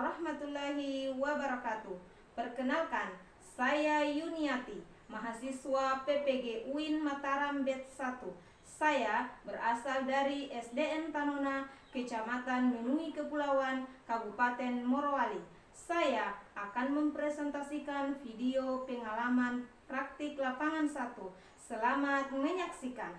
warahmatullahi wabarakatuh. Perkenalkan, saya Yuniati, mahasiswa PPG UIN Mataram Batch 1. Saya berasal dari SDN Tanona, Kecamatan Menui Kepulauan, Kabupaten Morowali. Saya akan mempresentasikan video pengalaman praktik lapangan 1. Selamat menyaksikan.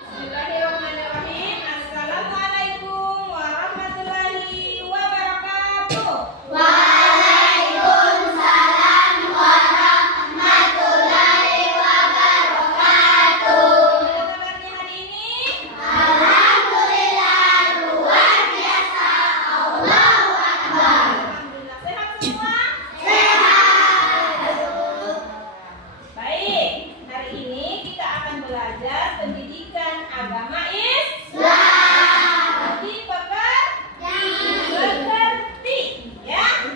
Bismillahirrahmanirrahim. Assalamualaikum warahmatullahi wabarakatuh. Waalaikumsalam warahmatullahi wabarakatuh. Bagaimana kabarnya hari ini? Alhamdulillah luar biasa. Allahu Akbar. Alhamdulillah. Sehat semua? Sehat. Baik, hari ini kita akan belajar pendidikan agama Islam. Islam. Dimengerti, ya.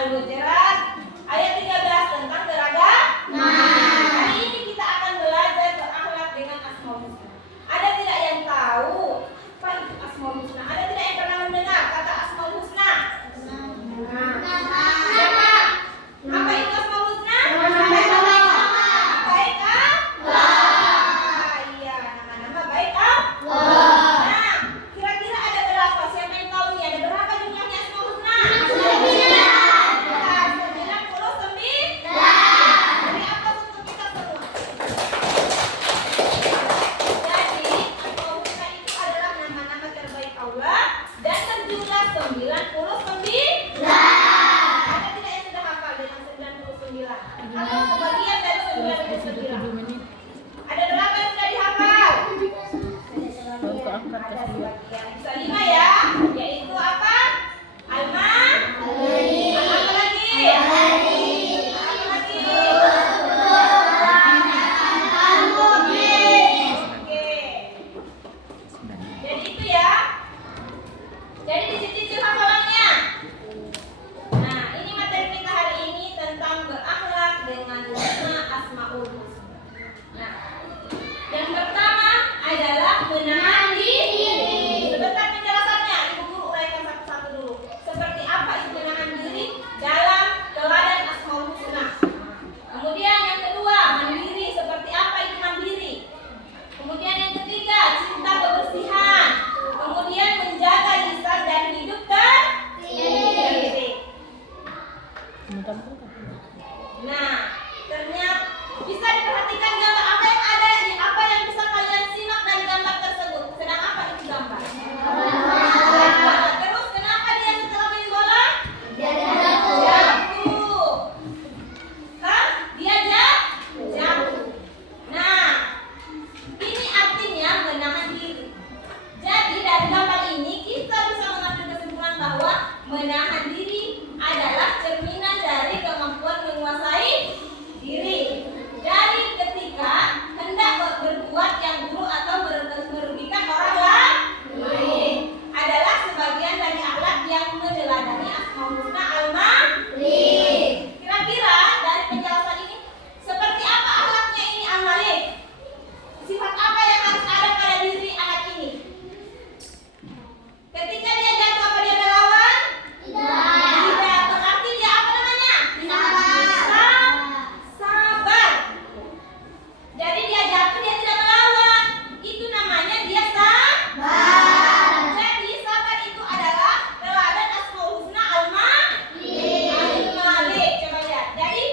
Al-Hujurat ayat 13 tentang keragaman. Hari ini kita akan belajar berakhlak dengan Asmaul Husna. Ada tidak yang tahu apa itu Asmaul Husna? Ada tidak yang pernah mendengar kata Asmaul Husna? Siapa? Apa itu Asmaul Husna? Baik Allah. Iya, nama-nama baik Allah. Nah, kira-kira ada berapa? Siapa yang tahu nih? Ada berapa jumlahnya Asmaul Husna? 99. Dari atas untuk kita semua. Jadi, Asmaul Husna itu adalah nama-nama terbaik Allah dan berjumlah 99. Ada tidak yang sudah hafal dengan 99? Atau sebagian dari 99? Ada berapa yang sudah dihafal? Ada sebagian. Bisa 5 ya, yaitu apa? Alma. Apa lagi? Apa lagi? Oke. Jadi itu ya. Jadi dicicil hafalannya. Nah, ini materi kita hari ini tentang berakhlak dengan nama Asmaul Husna. Nah, yang pertama adalah menahan diri. Sebentar penjelasannya, Ibu Guru uraikan satu-satu dulu. Seperti apa itu menahan diri dalam teladan Asmaul Husna. Kemudian yang kedua, mandiri. Seperti apa itu mandiri. Kemudian yang ketiga, cinta kebersihan. Kemudian menjaga lisan dan hidup tertib. Nah, ternyata bisa diperhatikan gambar apa yang ada, apa yang bisa kalian simak dari gambar tersebut. Sedang apa itu gambar? Bola. Terus kenapa dia setelah main bola? Jatuh. Kan? Dia jatuh. Nah, ini artinya menahan diri. Jadi dari gambar ini kita bisa mengambil kesimpulan bahwa menahan diri adalah cerminan dari kemampuan menguasai diri. Dari ketika hendak berbuat yang buruk atau merugikan orang lain adalah sebagian dari akhlak yang meneladani Asmaul Husna Al-Malik. Kira-kira dari penjelasan ini seperti apa akhlaknya ini Al-Malik? Sifat apa yang harus ada pada diri anak ini? Ketika dia jatuh apa dia melawan? Tidak. Berarti dia apa namanya? Sabar. Jadi dia jatuh dia tidak melawan. Itu namanya dia sabar. Jadi sabar itu adalah teladan Asmaul Husna Al-Malik. Coba lihat. Jadi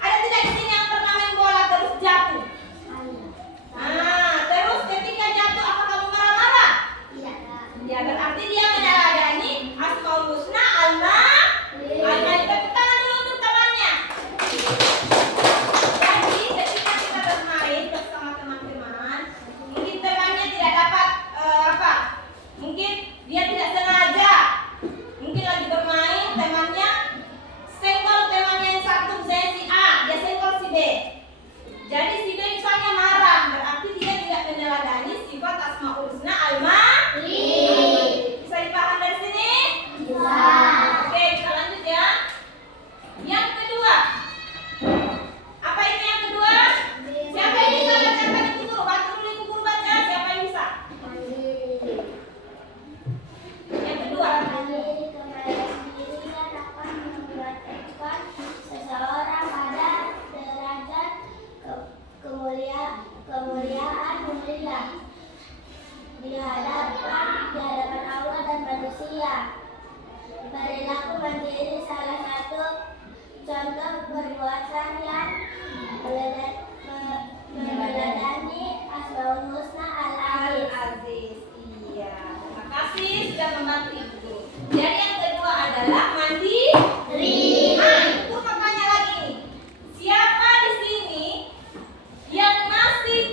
ada tidak di sini yang pernah main bola terus jatuh? Terus ketika jatuh apa kamu marah-marah? Ya, berarti dia meneladani Asmaul Husna Al-Malik. Tepuk tangan dulu untuk temannya. Jadi ketika kita bermain bersama teman-teman, mungkin temannya tidak dapat mungkin dia tidak sengaja. Mungkin lagi bermain temannya senggol temannya yang satu, misalnya si A, dia senggol si B. Jadi si B misalnya marah, berarti dia tidak meneladani sifat Asmaul Husna Al-Malik. Bisa dipaham dari sini? Oke, kita lanjut ya. Yang kedua, apa ini yang kedua? Siapa yang bisa bacakan Ibu Guru? Bantu dulu Ibu Guru baca. Siapa yang bisa? Yang kedua. Mandiri kepada diri dan dapat membuatkan seseorang pada derajat kemuliaan mulia di hadapan Allah dan manusia. Perilaku mandiri salah satu contoh perbuatan yang meneladani Asmaul Husna Al-Aziz. Iya. Terima kasih sudah membantu Ibu Guru. Jadi yang kedua adalah mandiri. Nah, itu makanya lagi nih. Siapa di sini yang masih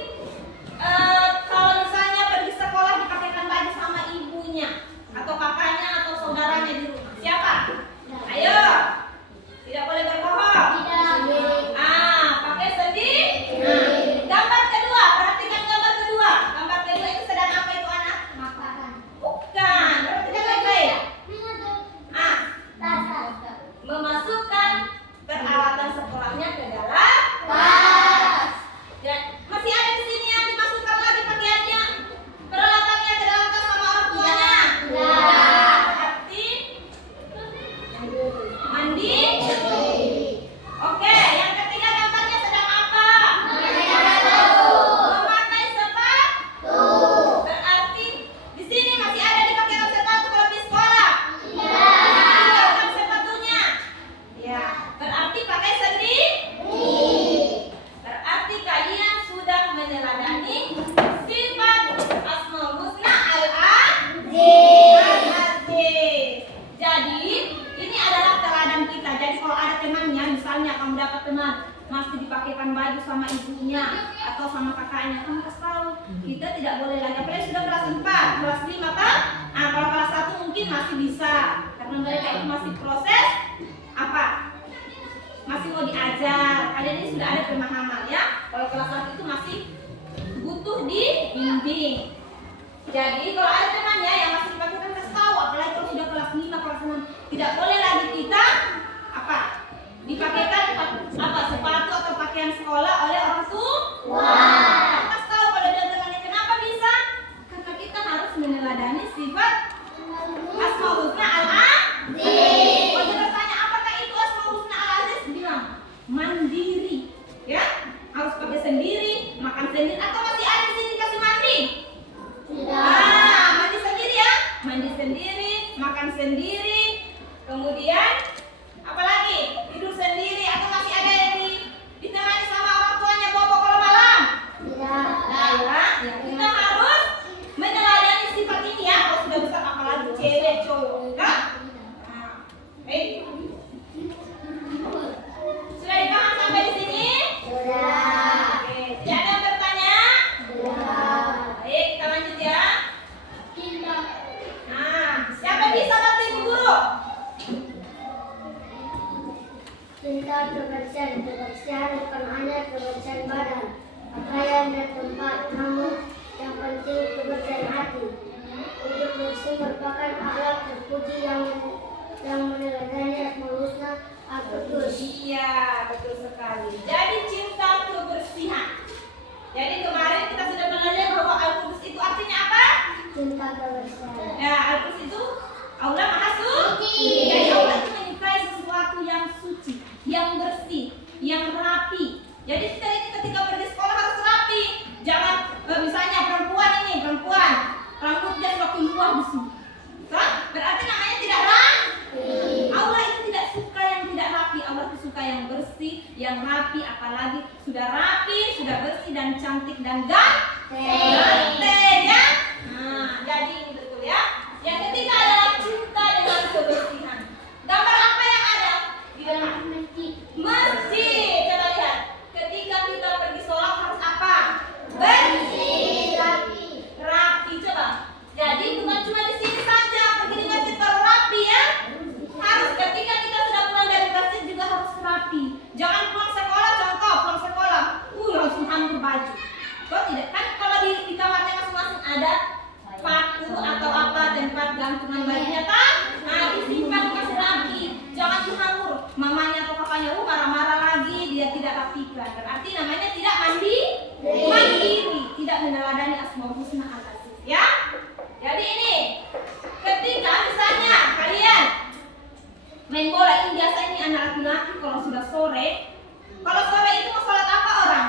kalau misalnya pergi sekolah dipakaikan baju sama ibunya atau kakaknya atau saudaranya di rumah? Siapa? Ayo. Tidak boleh berbohong. Pakai sendiri. Gambar kedua, perhatikan gambar kedua. Gambar kedua itu sedang apa itu anak? Bukan. Perhatikan baik-baik. sama ibunya atau sama kakaknya, kamu kasih tahu. Kita tidak boleh lagi, apalagi sudah kelas 4, kelas 5 kan? Nah, kalau kelas 1 mungkin masih bisa, karena mereka itu masih proses apa? Masih mau diajar. Kalian ini sudah ada pemahaman ya. Kalau kelas 1 itu masih butuh dibimbing. Jadi kalau ada temannya yang masih dipakai kan kasih tahu, apalagi kalau sudah kelas 5, kelas 6, tidak boleh lagi kita apa? Dipakaikan apa? Sepatu atau pakaian sekolah oleh orang tua. Kasih tahu pada temannya, kenapa bisa? Karena kita harus meneladani sifat Asmaul Husna Al-Aziz. Kalau kita tanya apakah itu Asmaul Husna Al-Aziz, bilang mandiri, ya harus pakai sendiri, makan sendiri, atau masih ada di sini kasih mandi? Mandi sendiri ya, mandi sendiri, makan sendiri, kemudian apalagi tidur sendiri, atau masih ada yang ditemani sama orang tuanya bobo kalau malam? Ya, kita harus meneladani sifat ini ya. Kalau sudah besar apalagi cewek cowok, enggak? Sudah dipaham sampai di sini? Oke, tidak ada yang bertanya? Baik, kita lanjut ya. Nah, siapa bisa bantu ibu guru? Cinta kebersihan bukan hanya kebersihan badan, pakaian dan tempat, namun yang penting kebersihan hati. Hidup bersih merupakan akhlak terpuji yang meneladani Asmaul Husna Al-Qudus. Iya, betul sekali. Jadi cinta kebersihan. Jadi kemarin kita sudah belajar bahwa Al-Qudus itu artinya apa? Cinta kebersihan. Ya, Al-Qudus itu Allah Maha Suci. Jadi Allah itu menyukai sesuatu yang suci, yang bersih, yang rapi. Jadi kita ini ketika pergi sekolah harus rapi. Jangan misalnya perempuan rambutnya semakin luas di sini. Kan? Berarti namanya tidak rapi. Allah itu tidak suka yang tidak rapi. Allah itu suka yang bersih, yang rapi. Apalagi sudah rapi, sudah bersih dan cantik dan ganteng ya. Nah, jadi ini betul ya. Yang ketiga adalah cinta dengan kebersihan. Gambar apa yang ada di depan? Masjid. Coba lihat. Ketika kita pergi sholat harus apa? Bersih, rapi. Coba. Jadi bukan cuma di sini saja pergi di masjid baru rapi ya. Harus ketika kita sudah pulang dari masjid juga harus rapi. Jangan pulang sekolah, contoh pulang sekolah, langsung hambur baju. Kok tidak? Kan kalau di kamarnya masing-masing ada paku atau apa tempat gantungan bajunya kan? Nah, disimpan kasih rapi. Jangan dihambur. Mamanya atau papanya marah-marah lagi, dia tidak rapikan. Berarti namanya tidak mandiri, tidak meneladani Asmaul Husna Al-Aziz ya. Jadi ini ketika misalnya kalian main bola, ini biasa ini anak laki-laki kalau sudah sore. Kalau sore itu mau sholat apa orang?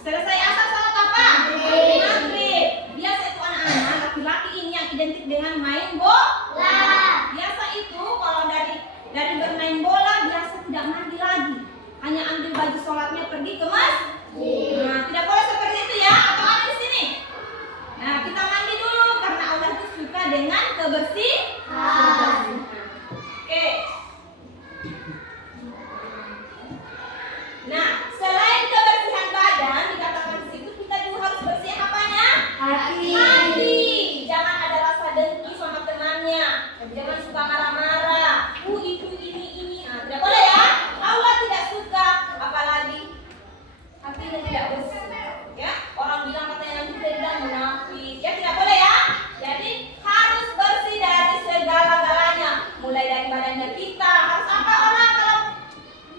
Selesai asar sholat apa? Maghrib. Biasa itu anak-anak laki-laki ini yang identik dengan main bola. Biasa itu kalau dari bermain bola biasa tidak mandi lagi, hanya ambil baju sholatnya pergi ke masjid. Nah, tidak boleh seperti itu ya. Atau ada di sini? Nah, kita mandi dulu karena Allah itu suka dengan kebersihan. Oke. Nah, selain kebersihan badan dikatakan di situ, kita juga harus bersih apanya? Hati. Jangan ada rasa dengki sama temannya. Jangan suka marah-marah. Itu ini. Nah, tidak boleh ya. Allah tidak suka, apalagi hatinya tidak bersih. Ya, orang bilang katanya nanti dia bilang munafik. Ya tidak boleh ya. Jadi harus bersih dari segala-galanya. Mulai dari badannya kita. Harus apa orang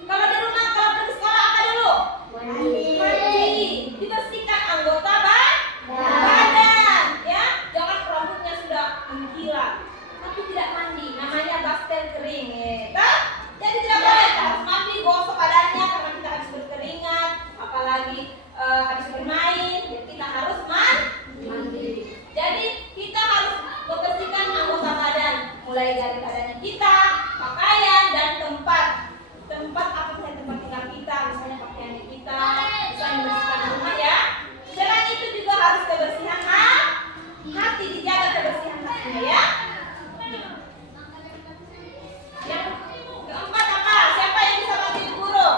kalau di rumah, kalau pergi sekolah apa dulu? Mandi. Dibersihkan anggota badan. Ya, jangan rambutnya sudah mengkilat tapi tidak mandi. Namanya bastel kering. Jadi tidak boleh. Harus mandi, gosok badannya karena kita habis berkeringat. Apalagi habis bermain, jadi kita harus mandi. Jadi kita harus membersihkan anggota badan, mulai dari badannya kita, pakaian dan tempat apa saja tempat tinggal kita, misalnya pakaian kita, misalnya membersihkan rumah ya. Selain itu juga harus kebersihan hati, dijaga kebersihan hatinya ya. Yang keempat apa? Siapa yang bisa bantu guru?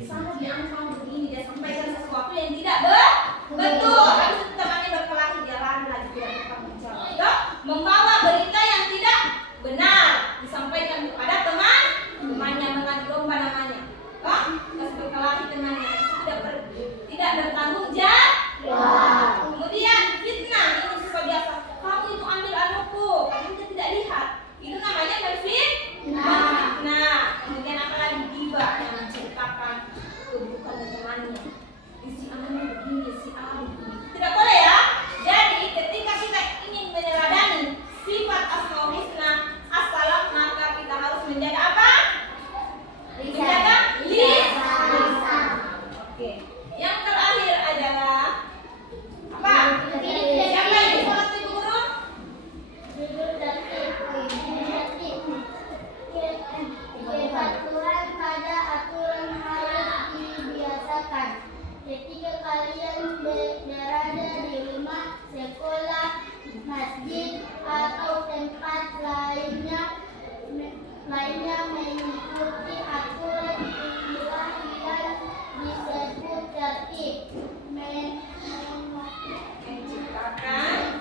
Sana dia kamu begini, dia sampaikan sesuatu yang tidak betul. Habis itu temannya berkelahi, dia lari lagi dia bertanggung jawab. Toh, membawa berita yang tidak benar disampaikan kepada temannya mengadu domba namanya. Toh, terus berkelahi temannya, tidak bertanggung jawab. Kemudian fitnah, ini sifat biasa. Kamu itu ambil anakku, kamu tidak lihat. Itu namanya berfitnah. Nah, kemudian apalagi gibah yang menceritakan keburukan temannya. Si A begini, si A begini. Tidak boleh ya. Jadi ketika kita ingin meneladani sifat Asmaul Husna as-salam, maka kita harus menjaga apa? Menjaga lisan. Oke. Yang terakhir adalah apa? Siapa yang sholat Ibu Guru? Kepatuhan pada aturan harus dibiasakan. Ketika kalian berada di rumah, sekolah, masjid, atau tempat lainnya mengikuti aturan yang disebut tertib.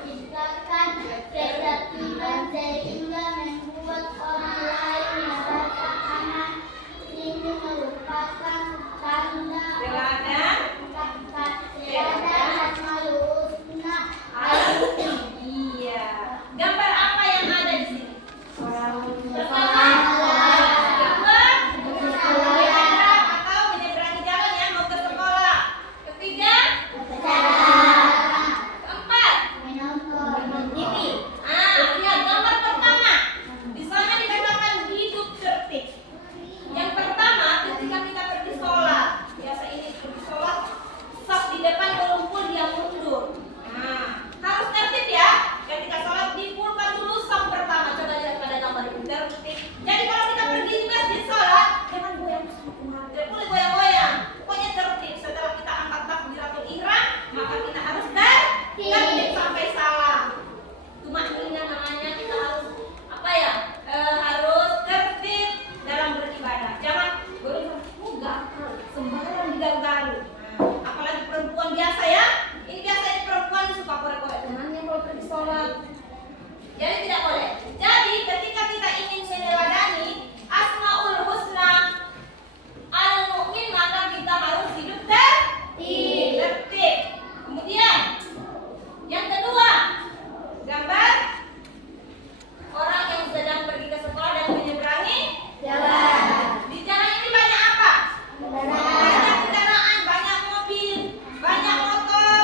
Menciptakan ketertiban sehingga membuat orang lain merasa aman. Ini merupakan tanda Asmaul Husna. Iya. Gambar apa yang ada di sini? Pertama, atau menyeberangi jalan yang mau ke sekolah. Ketiga, keempat, ini. Lihat gambar pertama. Di sana dikatakan hidup tertib. Yang pertama, ketika kita pergi sholat, biasa ini pergi sholat, saf di depan berumpul, dia mundur. Harus tertib ya. Ketika sholat dikumpulkan dulu saf pertama. Coba lihat pada gambar ini tertib. Jadi kalau kita pergi di masjid sholat, jangan goyang sama kemarin. Tidak boleh goyang-goyang. Pokoknya tertib. Setelah kita angkat takbiratul ihram, maka kita harus tertib sampai salam. Tumakninah namanya, kita harus apa ya? Harus tertib dalam beribadah. Jangan berubah sembarang digaru-garu. Apalagi perempuan biasa ya. Ini biasanya perempuan suka korek-korek temannya kalau pergi sholat. Jadi tidak boleh. Jadi ketika kita ingin meneladani Asmaul Husna Al-Mu'min, maka kita harus hidup tertib. Kemudian yang kedua, gambar orang yang sedang pergi ke sekolah dan menyeberangi jalan. Di jalan ini banyak apa? Banyak kendaraan, banyak mobil, banyak motor,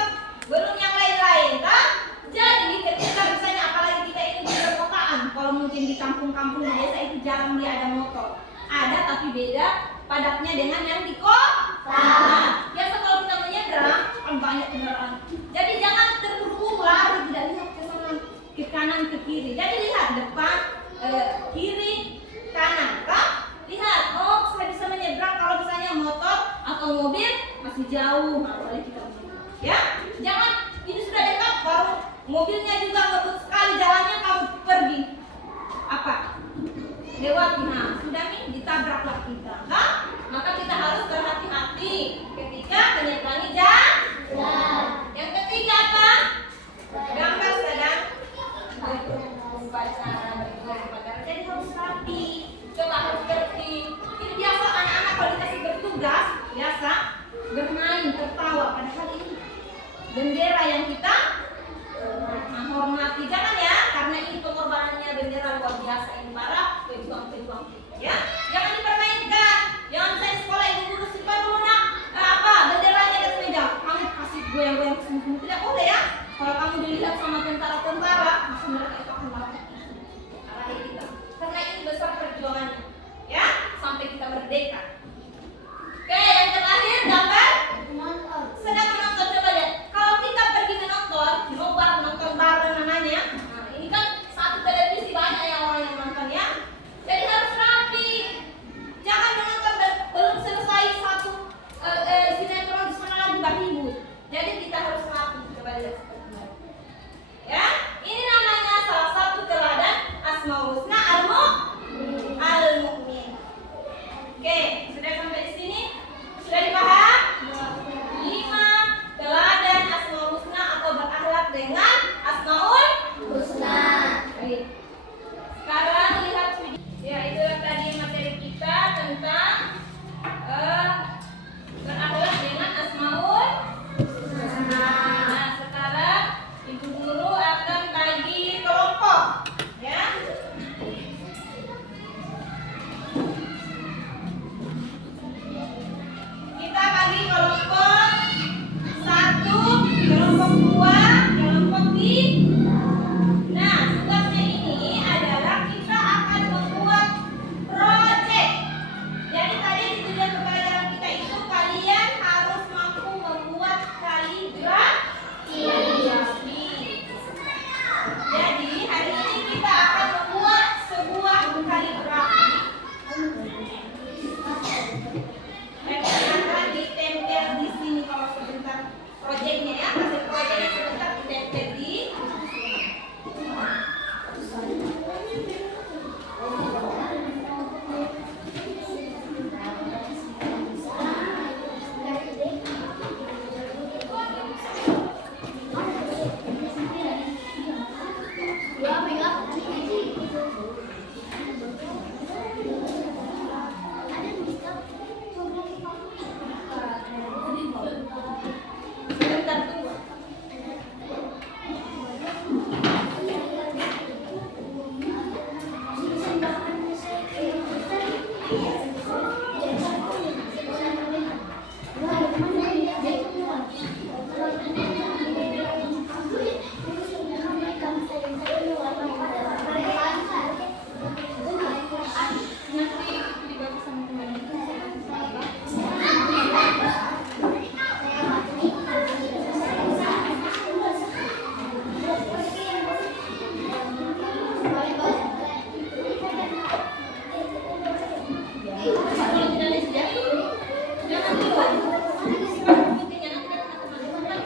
belum yang lain-lain kan? Jadi ketika misalnya apalagi kita ini di perkotaan, kalau mungkin di kampung-kampung desa itu jarang dia ada motor. Ada tapi beda padatnya dengan yang di kota. Nah, biasa kalau kita menyeberang kan banyak kendaraan. Jadi jangan terburu-buru lari, tidak lihat ke sana, ke kanan, ke kiri. Jadi lihat depan, kiri, kanan, kan? Lihat, oh saya bisa menyeberang kalau misalnya motor atau mobil masih jauh, boleh kita menyeberang. Ya, jangan ini sudah dekat baru mobilnya juga ngebut sekali jalannya kamu pergi apa? Lewati, nah sudah nih ditabraklah kita, kan? Maka kita harus berhati-hati ketika menyeberangi jalan. Yang ketiga apa? Gambar sedang upacara beribadah. Jadi harus rapi, coba harus tertib. Ini biasa anak-anak kalau dikasih bertugas biasa bermain, tertawa. Padahal ini bendera yang kita menghormati. Jangan ya, karena ini pengorbanannya bendera luar biasa. Ini para pejuang-pejuang kita ya. Jangan dipermainkan. Jangan saya di sekolah ibu guru simpan dulu nak benderanya di meja. Kamu kasih goyang-goyang kesini. Tidak boleh ya. Kalau kamu dilihat sama tentara-tentara, maka mereka itu akan marahi kita. Karena ini besar perjuangannya, ya, sampai kita merdeka. Oke, yang terakhir gambar sedang menonton. Coba lihat. Kalau kita pergi menonton, nobar nonton bareng namanya. Nah, ini kan satu televisi banyak yang orang yang nonton ya. Jadi harus rapi. Jangan menonton belum selesai satu sinetron di sana lagi ribut. Jadi kita harus rapi. Coba lihat. Ya, ini namanya salah satu teladan Asmaul Husna Al-Mu'min. Oke. Kalau tidak ada sejarah, jangan keluar. Buktinya nanti datang teman-teman.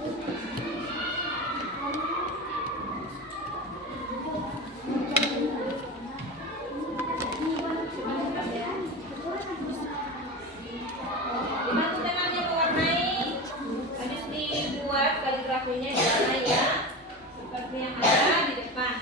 Dibantu temannya mewarnai, habis dibuat kaligrafinya di sana ya, seperti yang ada di depan.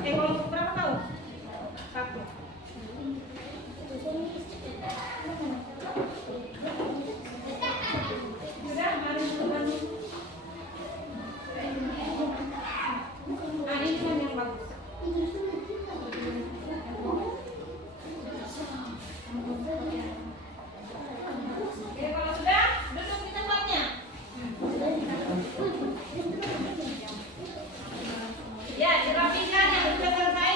Kelompok berapa tahu? 1. Sudah, mari bantu. Nah, ini kan yang bagus. Oke, kalau sudah, duduk di tempatnya. Ya, dirapikan yang sudah selesai.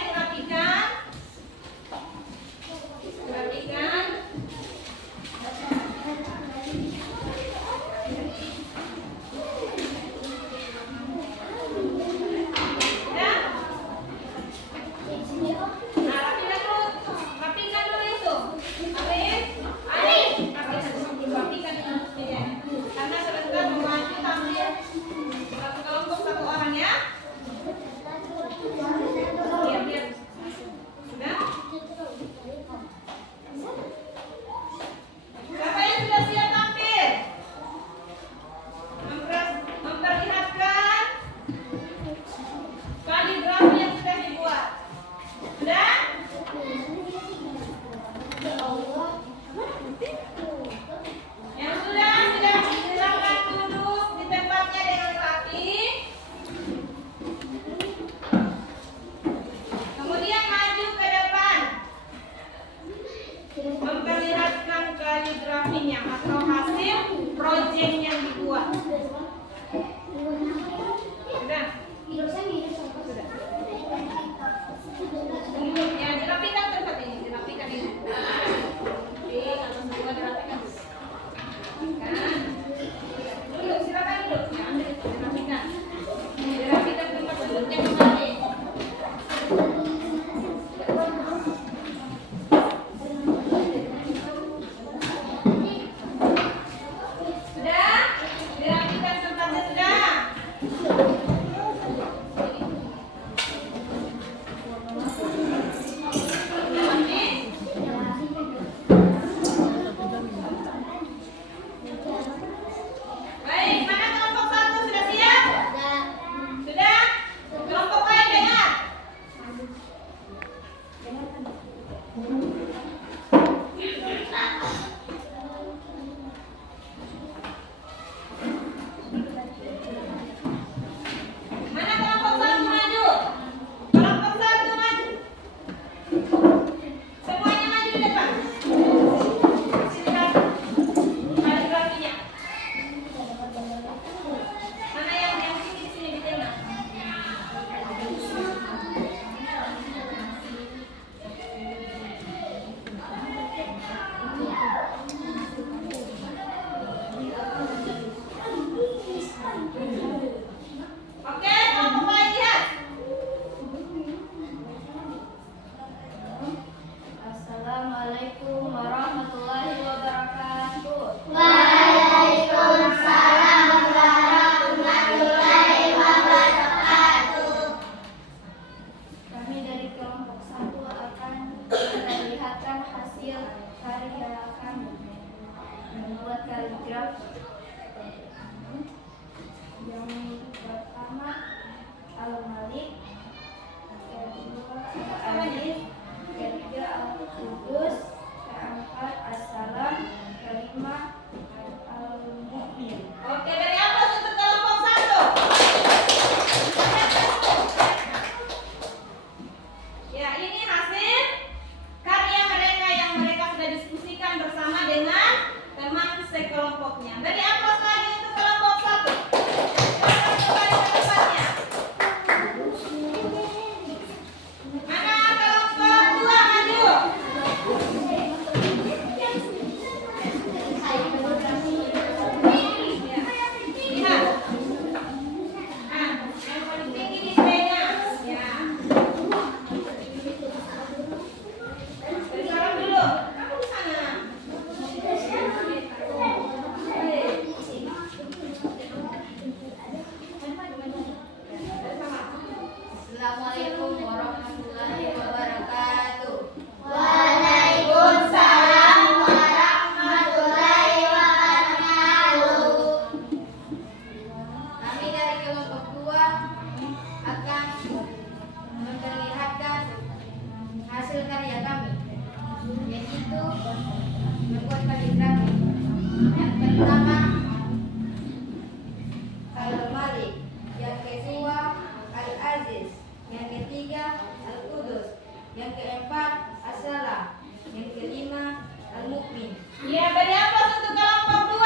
Yang keempat as-salah. Yang kelima al-mu'min. Ya, beri aplaus untuk kelompok 2.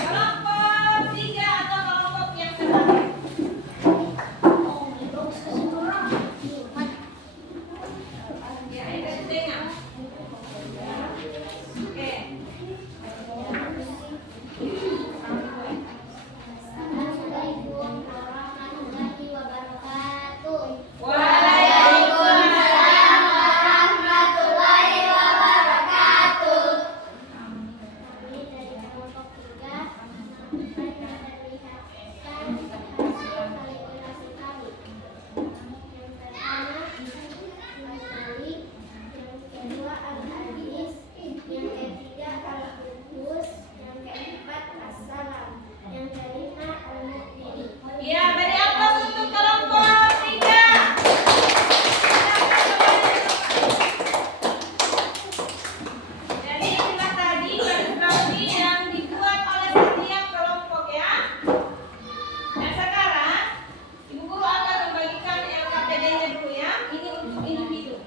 Kelompok 3 atau kelompok yang terakhir. Ya, itu tengah. Oke. Assalamualaikum warahmatullahi wabarakatuh. Waalaikumsalam warahmatullahi wabarakatuh. Kami dari kelompok 3 akan memperlihatkan hasil kalibrasi kami. Yang pertama al-Malik, yang kedua al-Hadis, yang ketiga al-Qudus, yang keempat as-Salam, yang kelima al-Mu'min. Ya, beri aplaus untuk kelompok 3. Jadi inilah tadi kronologi yang dibuat oleh setiap kelompok ya. Dan sekarang Ibu Guru akan membagikan LKPD-nya dulu ya. Ini untuk individu.